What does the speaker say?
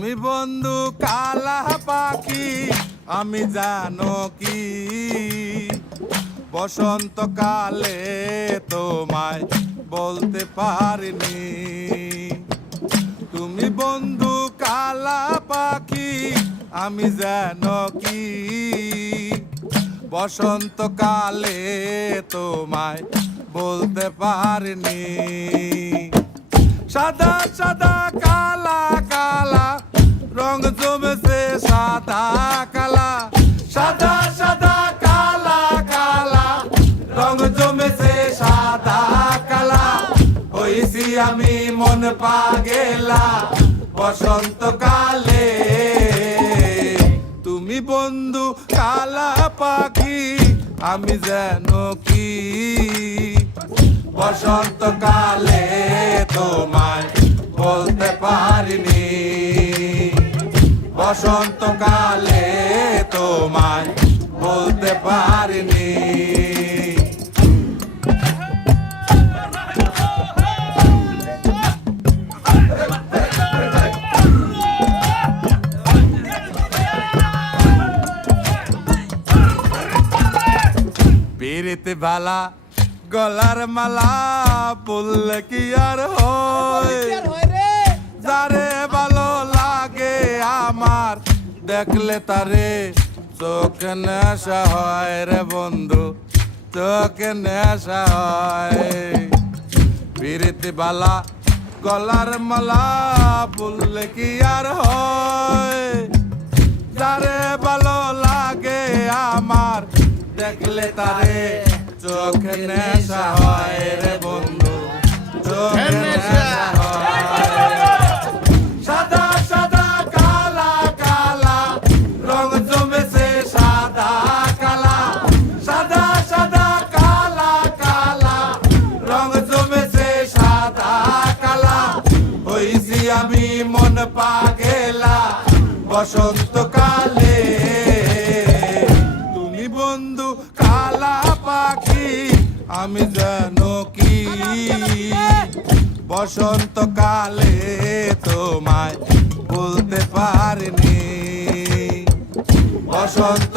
তুমি বন্ধু কালা পাখি আমি জানো কি বসন্তকালে তোমায় বলতে পারিনি। তুমি বন্ধু কালা পাখি আমি জানো কি বসন্তকালে তোমায় বলতে পারিনি। সাদা সাদা কালা কালা রং জমেছে সাদা কালা, সাদা সাদা কালা কালা রং জমেছে সাদা কালা। হইছি আমি মন পাগেলা বসন্তকালে। তুমি বন্ধু কালা পাখি আমি জানো কি বসন্তকালে তোমায় বলতে পারিনি। বসন্তকালে তোমায় বলতে পারিনি। পিরিতে ভালা গলার মালা বললে কি আর হয়, যারে ভালো লাগে আমার দেখলে তারে চোখে নেশা হয় রে বন্ধু, চোখে নেশা হয়। পিরিতে ভালা গলার মালা বললে কি আর হয়, যারে ভালো লাগে আমার দেখলে তারে চোখে নেশা হয় রে বন্ধু, চোখে নেশা হয়। সাদা সাদা কালা কালা রং জমেছে সাদা কালা, সাদা সাদা কালা কালা রং জমেছে সাদা কালা। হইছি আমি মন পাগেলা বসন্তকালে। তুমি বন্ধু কালা পাখি আমি জানো কি বসন্তকালে তোমায় বলতে পারিনি। বসন্ত